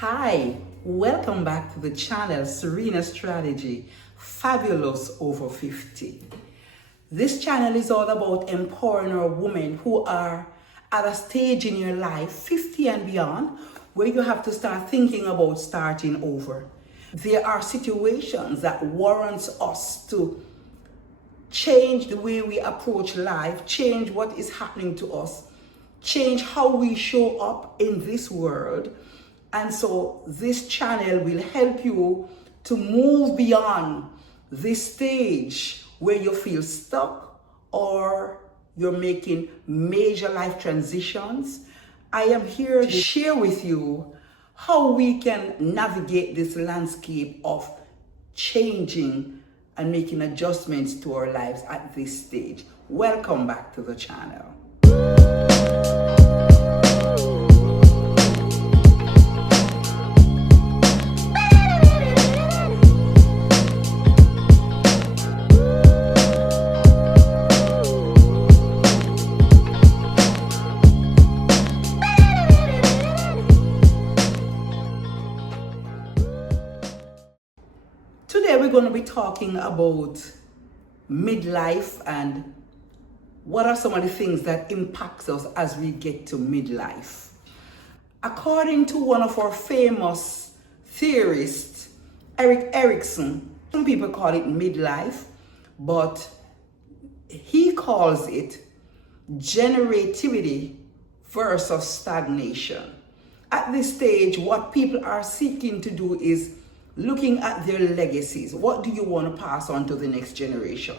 Hi, welcome back to the channel Serena Strategy, Fabulous Over 50. This channel is all about empowering our women who are at a stage in your life, 50 and beyond, where you have to start thinking about starting over. There are situations that warrants us to change the way we approach life, change what is happening to us, change how we show up in this world. And so this channel will help you to move beyond this stage where you feel stuck or you're making major life transitions. I am here to share with you how we can navigate this landscape of changing and making adjustments to our lives at this stage. Welcome back to the channel. Today we're going to be talking about midlife and what are some of the things that impacts us as we get to midlife. According to one of our famous theorists, Erik Erikson, some people call it midlife, but he calls it generativity versus stagnation. At this stage, what people are seeking to do is looking at their legacies. What do you want to pass on to the next generation?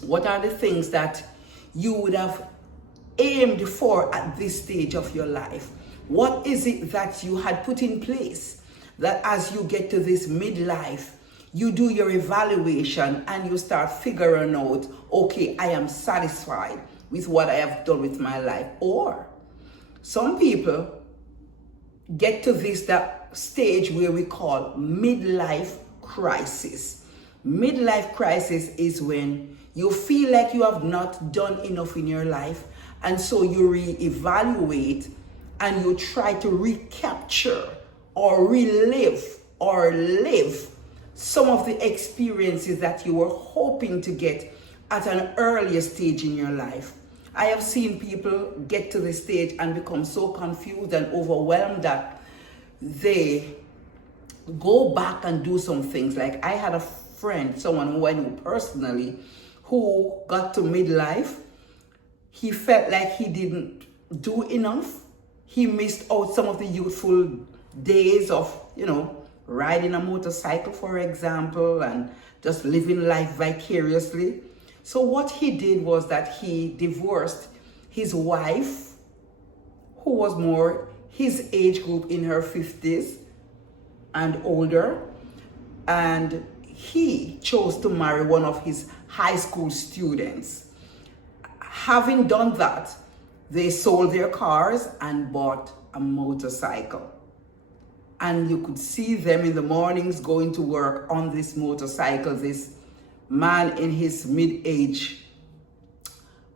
What are the things that you would have aimed for at this stage of your life? What is it that you had put in place that as you get to this midlife, you do your evaluation and you start figuring out, okay, I am satisfied with what I have done with my life? Or some people get to that stage where we call midlife crisis. Midlife crisis is when you feel like you have not done enough in your life, and so you reevaluate and you try to recapture or relive or live some of the experiences that you were hoping to get at an earlier stage in your life. I have seen people get to this stage and become so confused and overwhelmed that they go back and do some things. Like I had a friend, someone who I knew personally, who got to midlife. He felt like he didn't do enough. He missed out some of the youthful days of, riding a motorcycle, for example, and just living life vicariously. So what he did was that he divorced his wife, who was more his age group, in her 50s and older, and he chose to marry one of his high school students. Having done that, they sold their cars and bought a motorcycle. And you could see them in the mornings going to work on this motorcycle, this man in his mid-age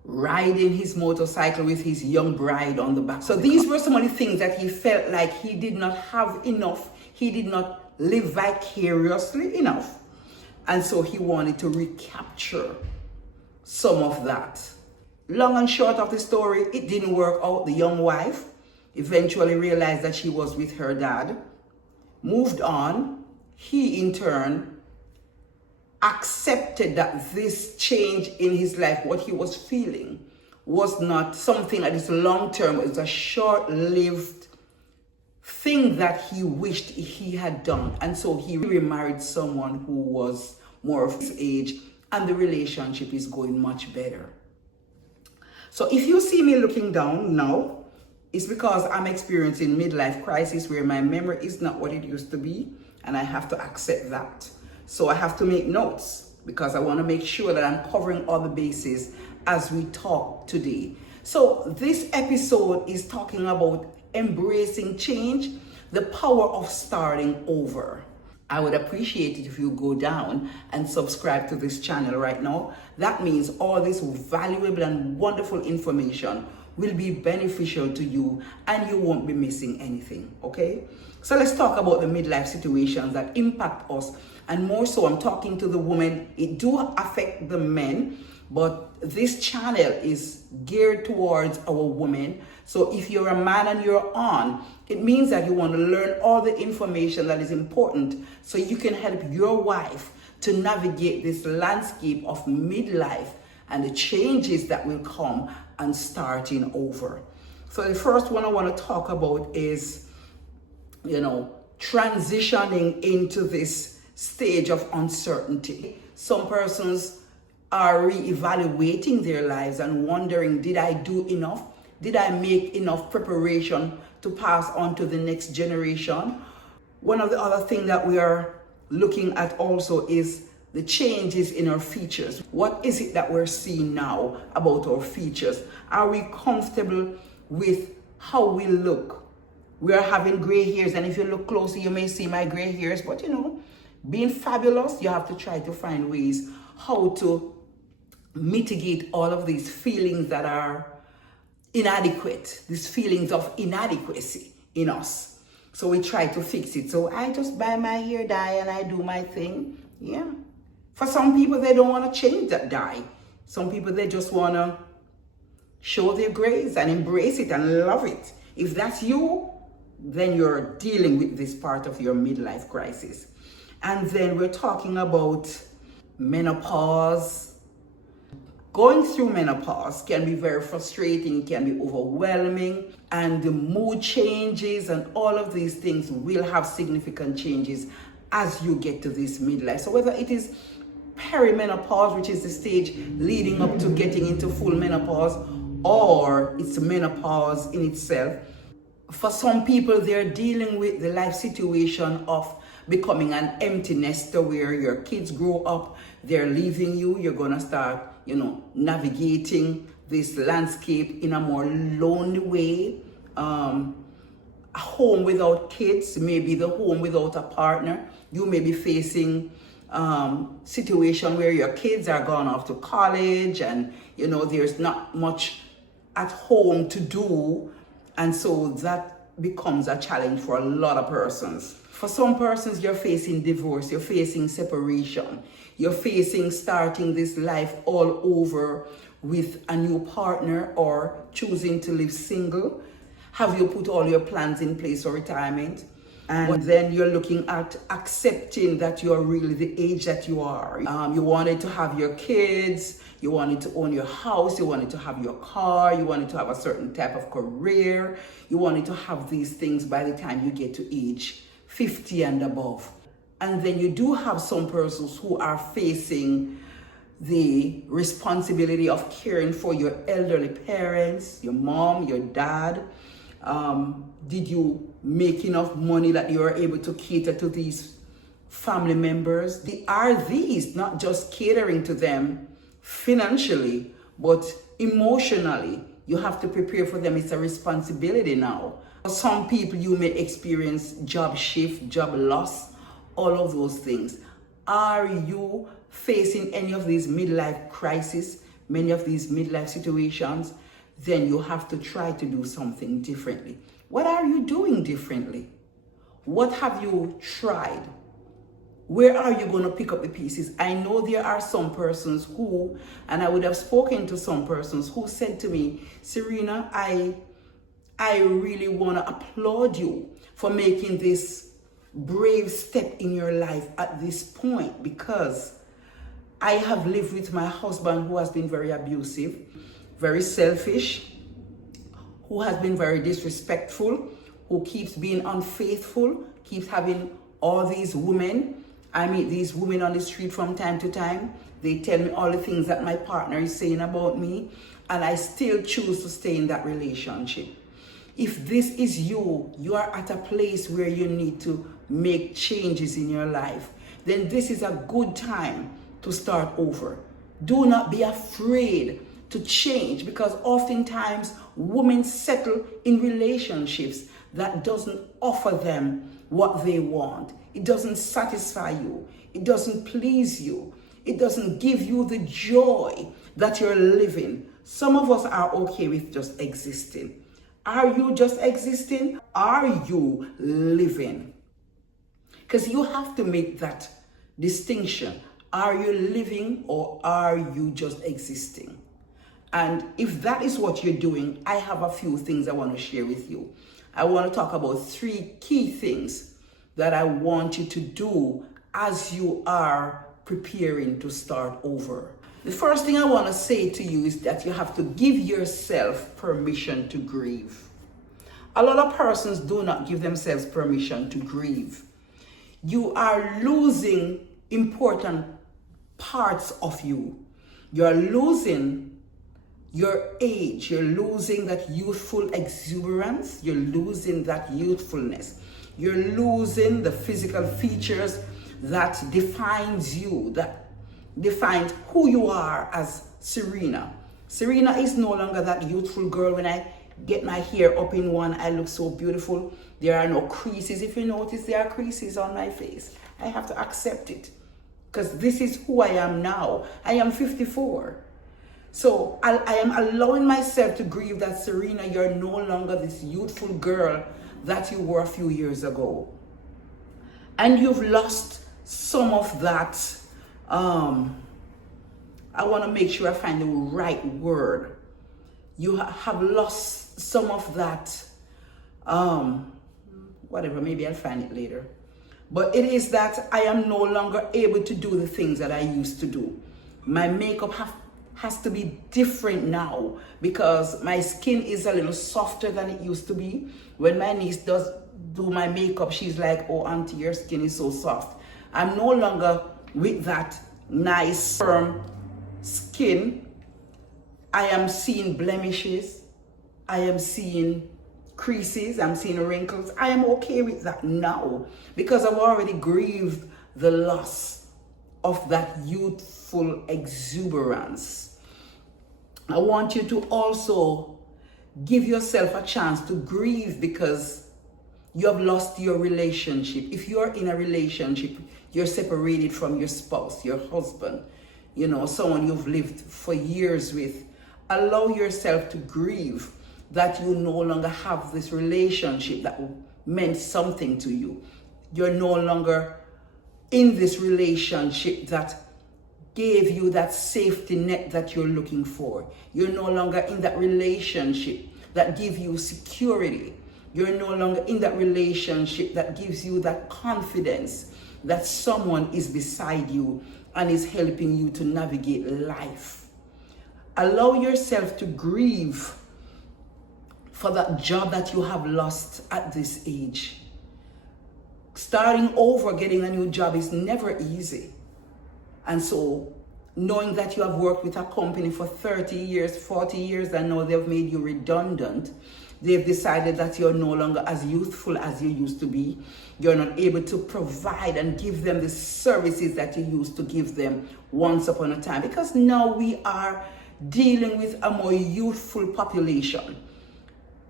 riding his motorcycle with his young bride on the back. So these were some of the things that he felt like he did not have enough. He did not live vicariously enough. And so he wanted to recapture some of that. Long and short of the story, it didn't work out. The young wife eventually realized that she was with her dad, moved on. He in turn accepted that this change in his life, what he was feeling, was not something that is long term. It was a short-lived thing that he wished he had done. And so he remarried someone who was more of his age, and the relationship is going much better. So if you see me looking down now, it's because I'm experiencing midlife crisis where my memory is not what it used to be, and I have to accept that. So I have to make notes because I want to make sure that I'm covering all the bases as we talk today. So this episode is talking about embracing change, the power of starting over. I would appreciate it if you go down and subscribe to this channel right now. That means all this valuable and wonderful information will be beneficial to you and you won't be missing anything, okay? So let's talk about the midlife situations that impact us. And more so, I'm talking to the women. It do affect the men, but this channel is geared towards our women. So if you're a man and you're on, it means that you want to learn all the information that is important so you can help your wife to navigate this landscape of midlife and the changes that will come and starting over. So the first one I want to talk about is, transitioning into this stage of uncertainty. Some persons are reevaluating their lives and wondering, did I do enough? Did I make enough preparation to pass on to the next generation? One of the other things that we are looking at also is the changes in our features. What is it that we're seeing now about our features? Are we comfortable with how we look? We are having gray hairs, and if you look closely, you may see my gray hairs, but being fabulous, you have to try to find ways how to mitigate all of these feelings that are inadequate, these feelings of inadequacy in us. So we try to fix it. So I just buy my hair dye and I do my thing. Yeah. For some people, they don't want to change that dye. Some people, they just want to show their grays and embrace it and love it. If that's you, then you're dealing with this part of your midlife crisis. And then we're talking about menopause. Going through menopause can be very frustrating, it can be overwhelming, and the mood changes and all of these things will have significant changes as you get to this midlife. So whether it is perimenopause, which is the stage leading up to getting into full menopause, or it's menopause in itself, for some people, they're dealing with the life situation of becoming an empty nester where your kids grow up, they're leaving you, you're gonna start navigating this landscape in a more lonely way. A home without kids, maybe the home without a partner. You may be facing situation where your kids are gone off to college and there's not much at home to do, and so that becomes a challenge for a lot of persons. For some persons, you're facing divorce, you're facing separation, you're facing starting this life all over with a new partner or choosing to live single. Have you put all your plans in place for retirement? And then you're looking at accepting that you're really the age that you are. You wanted to have your kids, you wanted to own your house, you wanted to have your car, you wanted to have a certain type of career, you wanted to have these things by the time you get to age 50 and above. And then you do have some persons who are facing the responsibility of caring for your elderly parents, your mom, your dad. Did you make enough money that you are able to cater to these family members? Are these not just catering to them financially, but emotionally? You have to prepare for them. It's a responsibility now. For some people, you may experience job shift, job loss, all of those things. Are you facing any of these midlife crises, many of these midlife situations? Then you have to try to do something differently. What are you doing differently? What have you tried? Where are you going to pick up the pieces? I know there are some persons who, and I would have spoken to some persons who said to me, Serena, I really want to applaud you for making this brave step in your life at this point, because I have lived with my husband who has been very abusive, very selfish, who has been very disrespectful, who keeps being unfaithful, keeps having all these women. I meet these women on the street from time to time. They tell me all the things that my partner is saying about me, and I still choose to stay in that relationship. If this is you, you are at a place where you need to make changes in your life, then this is a good time to start over. Do not be afraid to change, because oftentimes women settle in relationships that doesn't offer them what they want. It doesn't satisfy you. It doesn't please you. It doesn't give you the joy that you're living. Some of us are okay with just existing. Are you just existing? Are you living? Because you have to make that distinction. Are you living or are you just existing? And if that is what you're doing, I have a few things I want to share with you. I want to talk about 3 key things that I want you to do as you are preparing to start over. The first thing I want to say to you is that you have to give yourself permission to grieve. A lot of persons do not give themselves permission to grieve. You are losing important parts of you. You're losing your age. You're losing that youthful exuberance. You're losing that youthfulness. You're losing the physical features that defines you, that defines who you are as Serena. Serena is no longer that youthful girl. When I get my hair up in one, I look so beautiful. There are no creases. If you notice, there are creases on my face. I have to accept it because this is who I am now. I am 54. So I am allowing myself to grieve that, Serena, you're no longer this youthful girl that you were a few years ago. And you've lost some of that. I want to make sure I find the right word. You have lost some of that, whatever, maybe I'll find it later. But it is that I am no longer able to do the things that I used to do. My makeup has to be different now because my skin is a little softer than it used to be. When my niece does do my makeup, she's like, oh, auntie, your skin is so soft. I'm no longer with that nice, firm skin. I am seeing blemishes. I am seeing creases. I'm seeing wrinkles. I am okay with that now because I've already grieved the loss of that youthful exuberance. I want you to also give yourself a chance to grieve because you have lost your relationship. If you're in a relationship, you're separated from your spouse, your husband, someone you've lived for years with. Allow yourself to grieve that you no longer have this relationship that meant something to you. You're no longer in this relationship that gave you that safety net that you're looking for. You're no longer in that relationship that gives you security. You're no longer in that relationship that gives you that confidence that someone is beside you and is helping you to navigate life. Allow yourself to grieve for that job that you have lost at this age. Starting over, getting a new job is never easy. And so, knowing that you have worked with a company for 30 years, 40 years, and now they've made you redundant, they've decided that you're no longer as youthful as you used to be. You're not able to provide and give them the services that you used to give them once upon a time. Because now we are dealing with a more youthful population.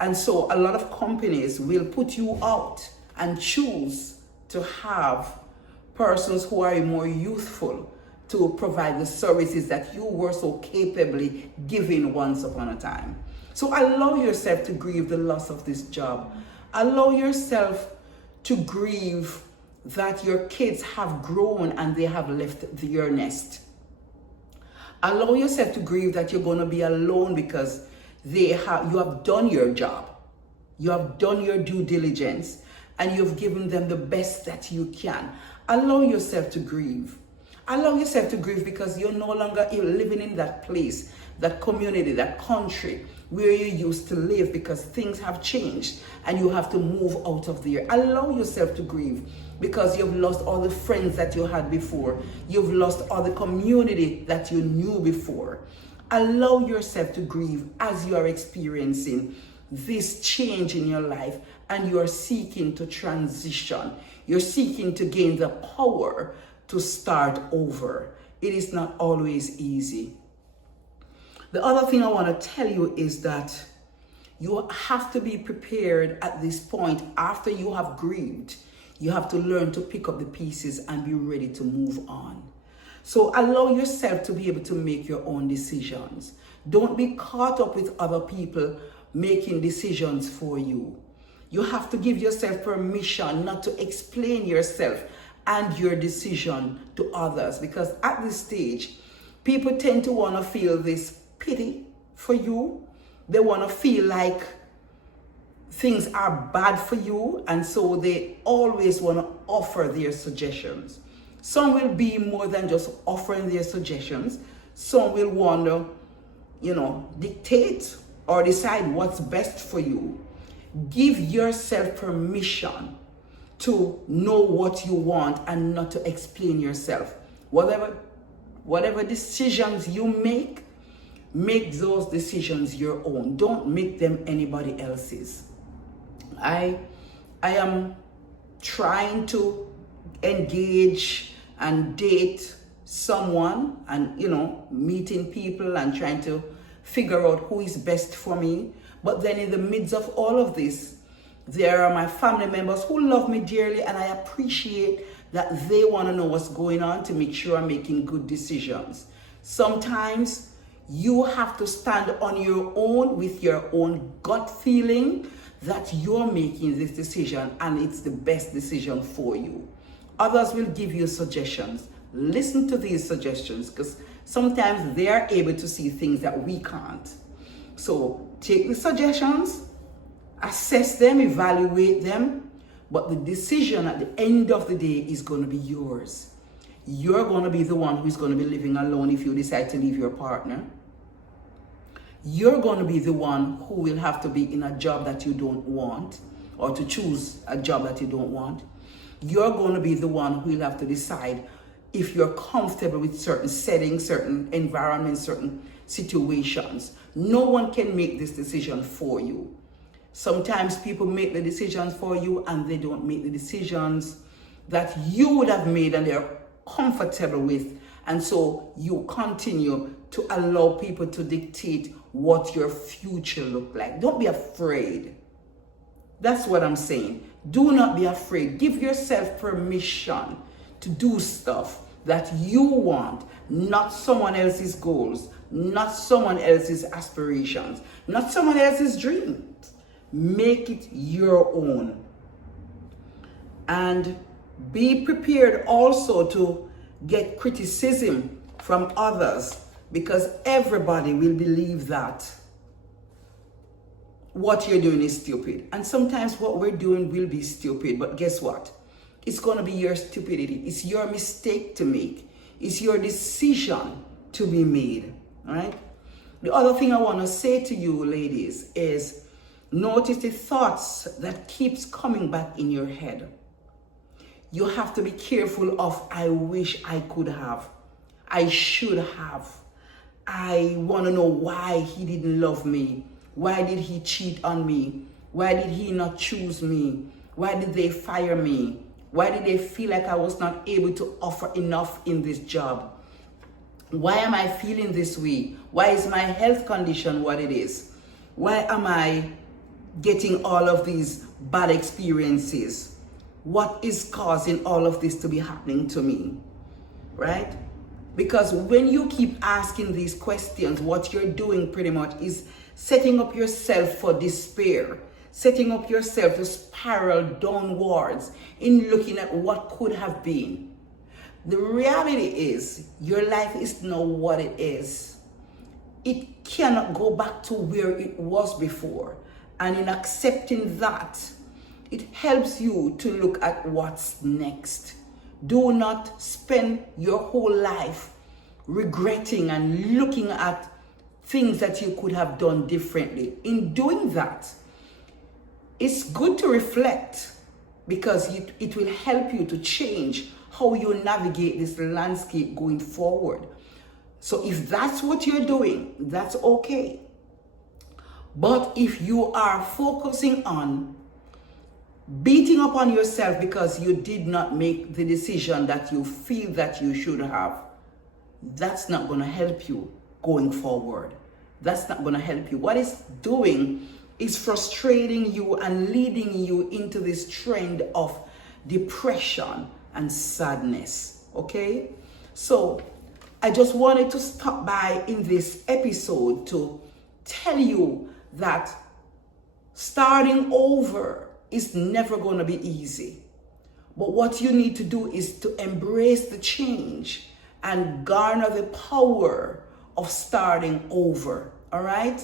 And so a lot of companies will put you out and choose to have persons who are more youthful to provide the services that you were so capably giving once upon a time. So allow yourself to grieve the loss of this job. Allow yourself to grieve that your kids have grown and they have left your nest. Allow yourself to grieve that you're going to be alone because you have done your job. You have done your due diligence and you've given them the best that you can. Allow yourself to grieve. Allow yourself to grieve because you're no longer living in that place, that community, that country where you used to live because things have changed and you have to move out of there. Allow yourself to grieve because you've lost all the friends that you had before. You've lost all the community that you knew before. Allow yourself to grieve as you are experiencing this change in your life and you are seeking to transition. You're seeking to gain the power to start over. It is not always easy. The other thing I want to tell you is that you have to be prepared at this point. After you have grieved, you have to learn to pick up the pieces and be ready to move on. So allow yourself to be able to make your own decisions. Don't be caught up with other people making decisions for you. You have to give yourself permission not to explain yourself and your decision to others, because at this stage, people tend to want to feel this pity for you. They want to feel like things are bad for you, and so they always want to offer their suggestions. Some will be more than just offering their suggestions. Some will want to, dictate or decide what's best for you. Give yourself permission to know what you want and not to explain yourself. Whatever decisions you make those decisions your own. Don't make them anybody else's. I am trying to engage and date someone, and meeting people and trying to figure out who is best for me. But then in the midst of all of this, there are my family members who love me dearly, and I appreciate that they want to know what's going on to make sure I'm making good decisions. Sometimes you have to stand on your own with your own gut feeling that you're making this decision and it's the best decision for you. Others will give you suggestions. Listen to these suggestions, because sometimes they are able to see things that we can't. So take the suggestions, assess them, evaluate them, but the decision at the end of the day is going to be yours. You're going to be the one who's going to be living alone if you decide to leave your partner. You're going to be the one who will have to be in a job that you don't want, or to choose a job that you don't want. You're going to be the one who will have to decide if you're comfortable with certain settings, certain environments, certain situations. No one can make this decision for you. Sometimes people make the decisions for you and they don't make the decisions that you would have made and they're comfortable with. And so you continue to allow people to dictate what your future look like. Don't be afraid. That's what I'm saying. Do not be afraid. Give yourself permission to do stuff that you want, not someone else's goals, not someone else's aspirations, not someone else's dreams. Make it your own. And be prepared also to get criticism from others, because everybody will believe that what you're doing is stupid. And sometimes what we're doing will be stupid, but guess what? It's going to be your stupidity. It's your mistake to make. It's your decision to be made. All right? The other thing I want to say to you, ladies, is notice the thoughts that keeps coming back in your head. You have to be careful of, I wish I could have. I should have. I want to know why he didn't love me. Why did he cheat on me? Why did he not choose me? Why did they fire me? Why did they feel like I was not able to offer enough in this job? Why am I feeling this way? Why is my health condition what it is? Why am I getting all of these bad experiences? What is causing all of this to be happening to me? Right? Because when you keep asking these questions, what you're doing pretty much is setting up yourself for despair, setting up yourself to spiral downwards in looking at what could have been. The reality is your life is not what it is. It cannot go back to where it was before. And in accepting that, it helps you to look at what's next. Do not spend your whole life regretting and looking at things that you could have done differently. In doing that, it's good to reflect, because it will help you to change how you navigate this landscape going forward. So if that's what you're doing, that's okay. But if you are focusing on beating up on yourself because you did not make the decision that you feel that you should have, that's not going to help you going forward. That's not going to help you. What it's doing is frustrating you and leading you into this trend of depression and sadness. Okay? So I just wanted to stop by in this episode to tell you that starting over is never going to be easy. But what you need to do is to embrace the change and garner the power of starting over. All right?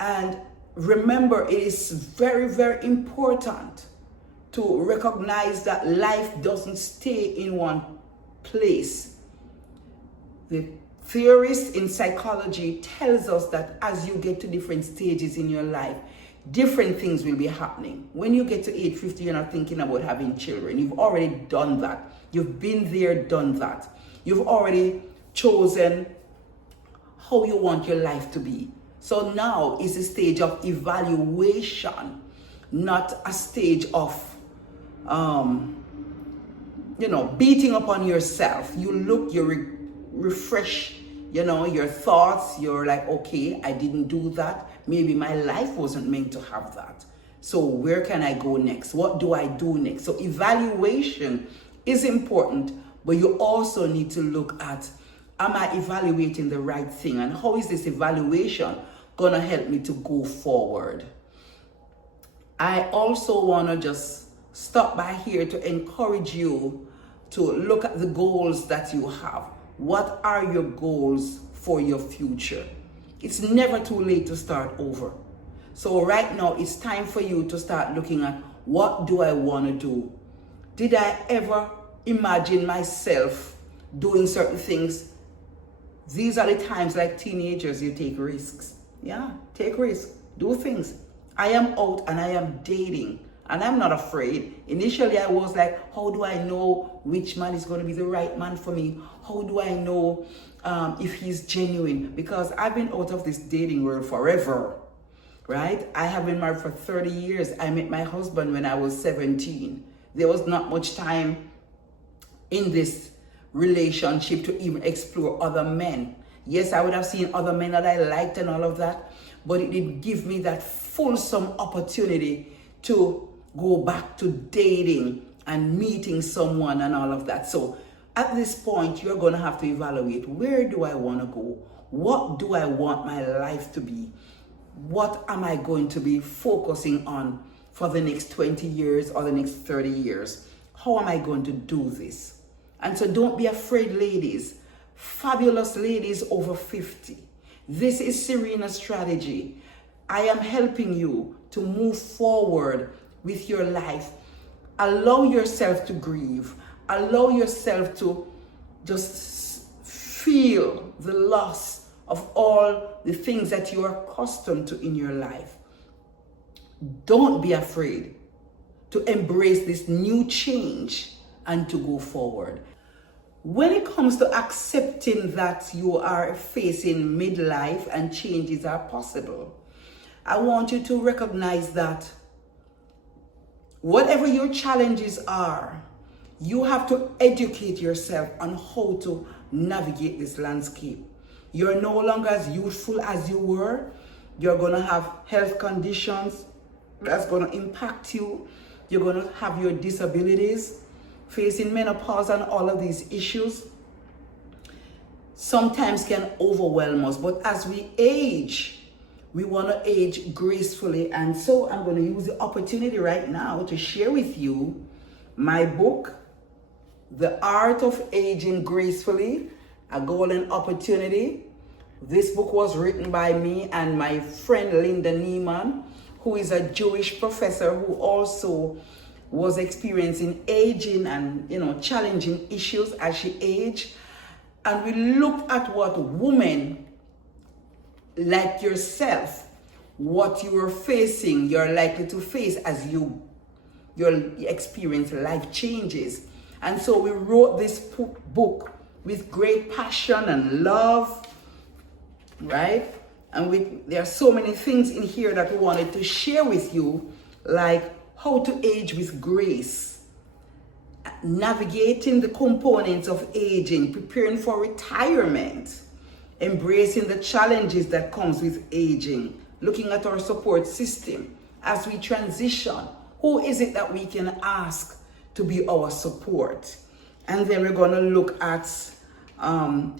And remember, it is very, very important to recognize that life doesn't stay in one place. The theorist in psychology tells us that as you get to different stages in your life, different things will be happening. When you get to age 50, you're not thinking about having children. You've already done that. You've been there, done that. You've already chosen how you want your life to be. So now is a stage of evaluation, not a stage of, beating upon yourself. You look, you refresh, your thoughts. You're like, okay, I didn't do that. Maybe my life wasn't meant to have that. So where can I go next? What do I do next? So evaluation is important, but you also need to look at, am I evaluating the right thing? And how is this evaluation going to help me to go forward? I also want to just stop by here to encourage you to look at the goals that you have. What are your goals for your future? It's never too late to start over. So right now, it's time for you to start looking at, what do I want to do? Did I ever imagine myself doing certain things? These are the times, like teenagers, you take risks. Yeah, take risks, do things. I am out and I am dating and I'm not afraid. Initially, I was like, how do I know which man is going to be the right man for me? How do I know if he's genuine? Because I've been out of this dating world forever, right? I have been married for 30 years. I met my husband when I was 17. There was not much time in this relationship to even explore other men. Yes, I would have seen other men that I liked and all of that, but it didn't give me that fulsome opportunity to go back to dating and meeting someone and all of that. So at this point, you're going to have to evaluate, where do I want to go? What do I want my life to be? What am I going to be focusing on for the next 20 years or the next 30 years? How am I going to do this? And so don't be afraid, ladies. Fabulous ladies over 50. This is Serena Strategy. I am helping you to move forward with your life. Allow yourself to grieve. Allow yourself to just feel the loss of all the things that you are accustomed to in your life. Don't be afraid to embrace this new change and to go forward. When it comes to accepting that you are facing midlife and changes are possible, I want you to recognize that whatever your challenges are, you have to educate yourself on how to navigate this landscape. You're no longer as youthful as you were. You're going to have health conditions that's going to impact you. You're going to have your disabilities, facing menopause and all of these issues sometimes can overwhelm us. But as we age, we want to age gracefully. And so I'm going to use the opportunity right now to share with you my book, The Art of Aging Gracefully, A Golden Opportunity. This book was written by me and my friend Linda Neiman, who is a Jewish professor who also was experiencing aging and, challenging issues as she aged. And we looked at what women like yourself, what you were facing, you're likely to face as you experience life changes. And so we wrote this book with great passion and love, right? And there are so many things in here that we wanted to share with you, like how to age with grace, navigating the components of aging, preparing for retirement, embracing the challenges that comes with aging, looking at our support system as we transition. Who is it that we can ask to be our support? And then we're going to look at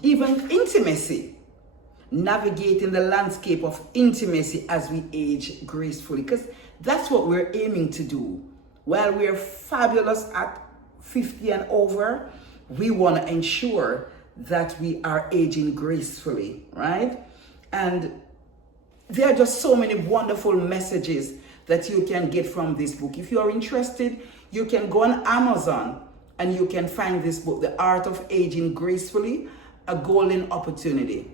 even intimacy, navigating the landscape of intimacy as we age gracefully, because that's what we're aiming to do. While we're fabulous at 50 and over, we want to ensure that we are aging gracefully, right? And there are just so many wonderful messages that you can get from this book. If you are interested, you can go on Amazon and you can find this book, The Art of Aging Gracefully, A Golden Opportunity,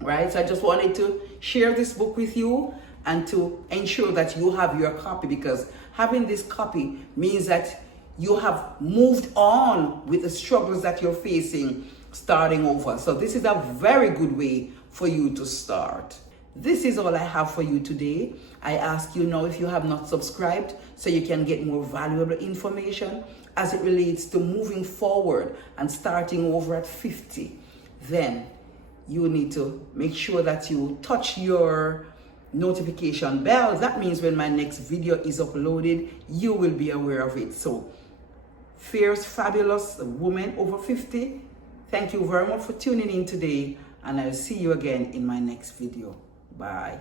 right? So I just wanted to share this book with you and to ensure that you have your copy, because having this copy means that you have moved on with the struggles that you're facing starting over. So this is a very good way for you to start. This is all I have for you today. I ask you now if you have not subscribed so you can get more valuable information as it relates to moving forward and starting over at 50. Then you need to make sure that you touch your notification bell. That means when my next video is uploaded, you will be aware of it. So, fierce, fabulous woman over 50, thank you very much for tuning in today, and I'll see you again in my next video. Bye.